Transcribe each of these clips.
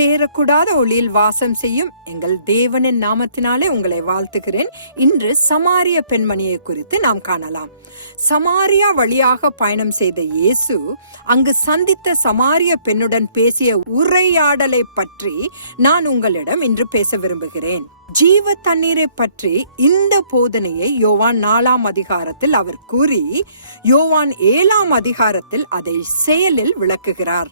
சேரக்கூடாத ஒளியில் வாசம் செய்யும் எங்கள் தேவனின் நாமத்தினாலே உங்களை வாழ்த்துகிறேன். இன்று சமாரிய பெண்மணியை குறித்து நாம் காணலாம். சமாரியா வழியாக பயணம் செய்த இயேசு அங்கு சந்தித்த சமாரிய பெண்ணுடன் பேசிய உரையாடலை பற்றி நான் உங்களிடம் இன்று பேச விரும்புகிறேன். ஜீவ தண்ணீரை பற்றி இந்த போதனையை யோவான் நாலாம் அதிகாரத்தில் அவர் கூறி யோவான் ஏழாம் அதிகாரத்தில் அதை செயலில் விளக்குகிறார்.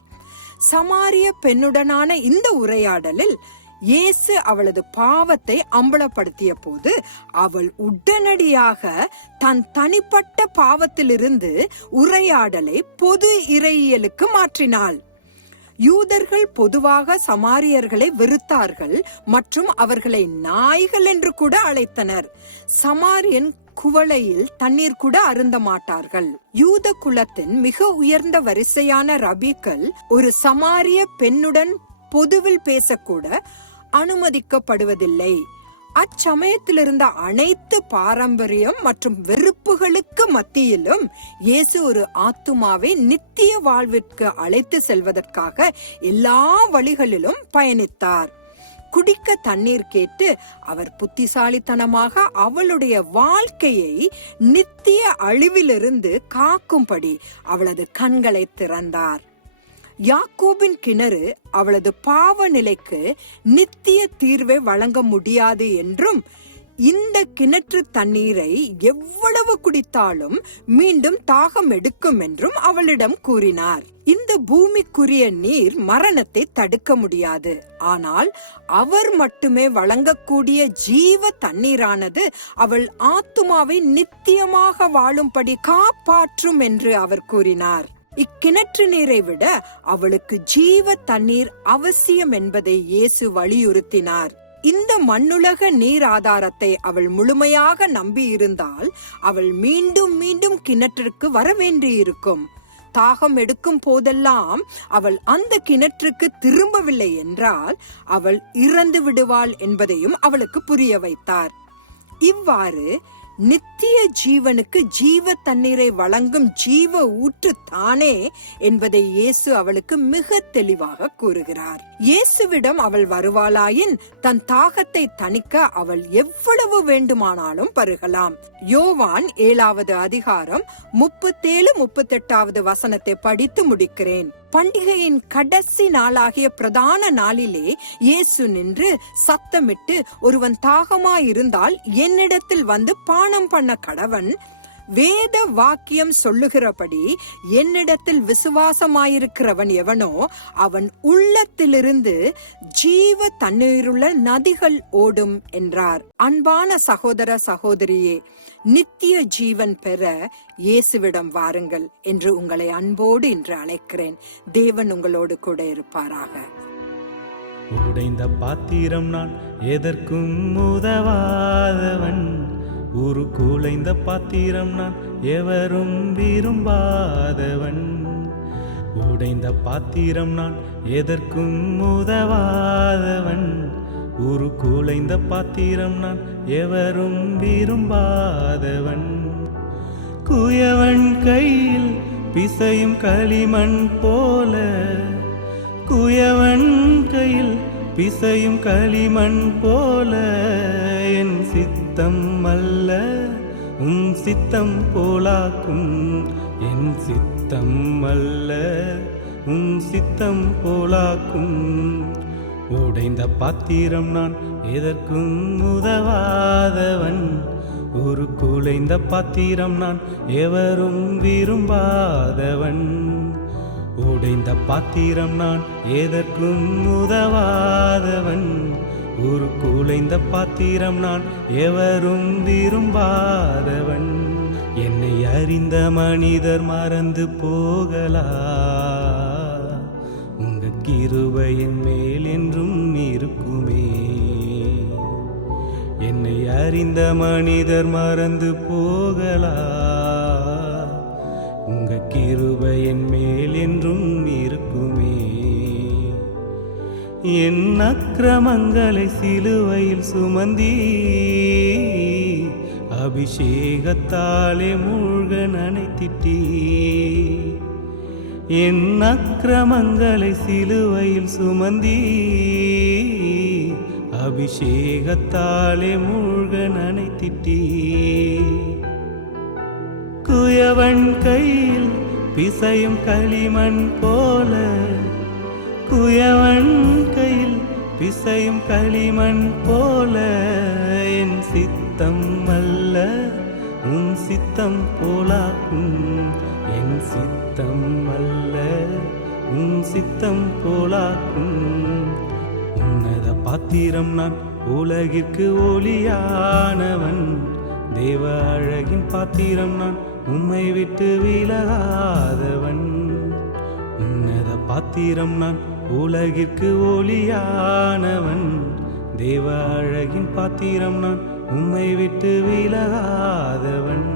சமாரிய பெண்ணுடனான இந்த உரையாடலில் இயேசு அவளது பாவத்தை அம்பலப்படுத்திய போது அவள் உடனடியாக தன் தனிப்பட்ட பாவத்திலிருந்து உரையாடலை பொது இறையியலுக்கு மாற்றினாள். யூதர்கள் பொதுவாக சமாரியர்களை வெறுத்தார்கள் மற்றும் அவர்களை நாய்கள் என்று கூட அழைத்தனர். சமாரியன் குவளையில் தண்ணீர் கூட அருந்த மாட்டார்கள். யூத குலத்தின் மிக உயர்ந்த வரிசையான ரபிக்கள் ஒரு சமாரிய பெண்ணுடன் பொதுவில் பேசக்கூட அனுமதிக்கப்படுவதில்லை. அச்சமயத்தில் இருந்த அனைத்து பாரம்பரியம் மற்றும் வெறுப்புகளுக்கு மத்தியிலும் இயேசு ஒரு ஆத்துமாவை நித்திய வாழ்விற்கு அழைத்து செல்வதற்காக எல்லா வழிகளிலும் பயணித்தார். குடிக்க தண்ணீர் கேட்டு அவர் புத்திசாலித்தனமாக அவளுடைய வாழ்க்கையை நித்திய அழிவிலிருந்து காக்கும்படி அவளது கண்களை திறந்தார். யாக்கோபின் கிணறு அவளது பாவ நிலைக்கு நித்திய தீர்வை வழங்க முடியாது என்றும் இந்த கிணற்று தண்ணீரை எவ்வளவு குடித்தாலும் மீண்டும் தாகம் எடுக்கும் என்றும் அவளிடம் கூறினார். இந்த பூமிக்குரிய நீர் மரணத்தை தடுக்க முடியாது. ஆனால் அவர் மட்டுமே வழங்கக்கூடிய ஜீவ தண்ணீரானது அவள் ஆத்துமாவை நித்தியமாக வாழும்படி காப்பாற்றும் என்று அவர் கூறினார். இக்கிணற்று நீரை விட அவளுக்கு ஜீவ தண்ணீர் அவசியம் என்பதை இயேசு வலியுறுத்தினார். இந்த மண்ணுலக நீர் ஆதாரத்தை அவள் முழுமையாக நம்பி இருந்தால் அவள் மீண்டும் மீண்டும் கிணற்றிற்கு வர வேண்டியிருக்கும் தாகம் எடுக்கும் போதெல்லாம் அவள் அந்த கிணற்றுக்கு திரும்பவில்லை என்றால் அவள் இறந்து விடுவாள் என்பதையும் அவளுக்கு புரிய வைத்தார். இவ்வாறு நித்திய ஜீவனுக்கு ஜீவ தண்ணீரை வழங்கும் ஜீவ ஊற்று தானே என்பதை இயேசு அவளுக்கு மிக தெளிவாக கூறுகிறார். இயேசுவிடம் அவள் வருவாளாயின் தன் தாகத்தை தணிக்க அவள் எவ்வளவு வேண்டுமானாலும் பருகலாம். யோவான் ஏழாவது அதிகாரம் முப்பத்தேழு முப்பத்தெட்டாவது வசனத்தை படித்து முடிக்கிறேன். பண்டிகையின் கடைசி நாளாகிய பிரதான நாளிலே இயேசு நின்று சத்தமிட்டு ஒருவன் தாகமாயிருந்தால் என்னிடத்தில் வந்து பானம் பண்ண கடவன் வேத வாக்கியம் சொல்லுகிறபடி என்னிடத்தில் விசுவாசமாயிருக்கிறவன் எவனோ அவன் உள்ளத்திலிருந்து ஜீவ தண்ணீருள்ள நதிகள் ஓடும் என்றார். அன்பான சகோதர சகோதரியே நித்திய ஜீவன் பெற இயேசுவிடம் வாருங்கள் என்று உங்களை அன்போடு இன்று அழைக்கிறேன். தேவன் உங்களோடு கூட இருப்பாராக. உடைந்த பாத்திரம் நான் எதற்கும் உதவாதவன் ஊரு குலைந்த பாத்திரம் நான் எவரும் விரும்பாதவன். உடைந்த பாத்திரம் நான் எதற்கும் உதவாதவன். ஊரு குலைந்த பாத்திரம் நான் எவரும் விரும்பாதவன். குயவன் கையில் பிசையும் களிமண் போல குயவன் கையில் பிசையும் களிமண் போல என் சித்தம் அல்ல உன் சித்தம் போலாக்கும். என் சித்தம் அல்ல உன் சித்தம் போலாக்கும். உடைந்த பாத்திரம் நான் எதற்கும் உதவாதவன். ஒரு குலைந்த பாத்திரம் நான் எவரும் விரும்பாதவன். உடைந்த பாத்திரம் நான் எதற்கும் உதவாதவன். ஒரு குலைந்த பாத்திரம் நான் எவரும் விரும்பாதவன். என்னை அறிந்த மனிதர் மறந்து போகலா. உங்க கிருபையின் மேல் என்றும் இருக்குமே. என்னை அறிந்த மனிதர் மறந்து போகலா. உங்க கிருபையின் மேல் என் அக்கிரமங்களை சிலுவையில் சுமந்தி. அபிஷேகத்தாலே மூழ்க நனைத்திட்டீ என் அக்கிரமங்களை சிலுவையில் சுமந்தி. அபிஷேகத்தாலே மூழ்க நனைத்திட்டீ குயவன் கையில் பிசையும் களிமண் போல குயவன் கையில் பிசையும் களிமண் போல என் சித்தம் அல்ல உன் சித்தம் போலாக்கும் என் சித்தம் அல்ல உன் சித்தம் போலாக்கும் உன்னத பாத்திரம் நான் உலகிற்கு ஒளியானவன். தேவ அழகின் பாத்திரம் நான் உம்மை விட்டு விலகாதவன். உன்னத பாத்திரம் நான் உலகிற்கு ஒளியானவன். தேவ அழகின் பாத்திரம் நான் உம்மை விட்டு விலகாதவன்.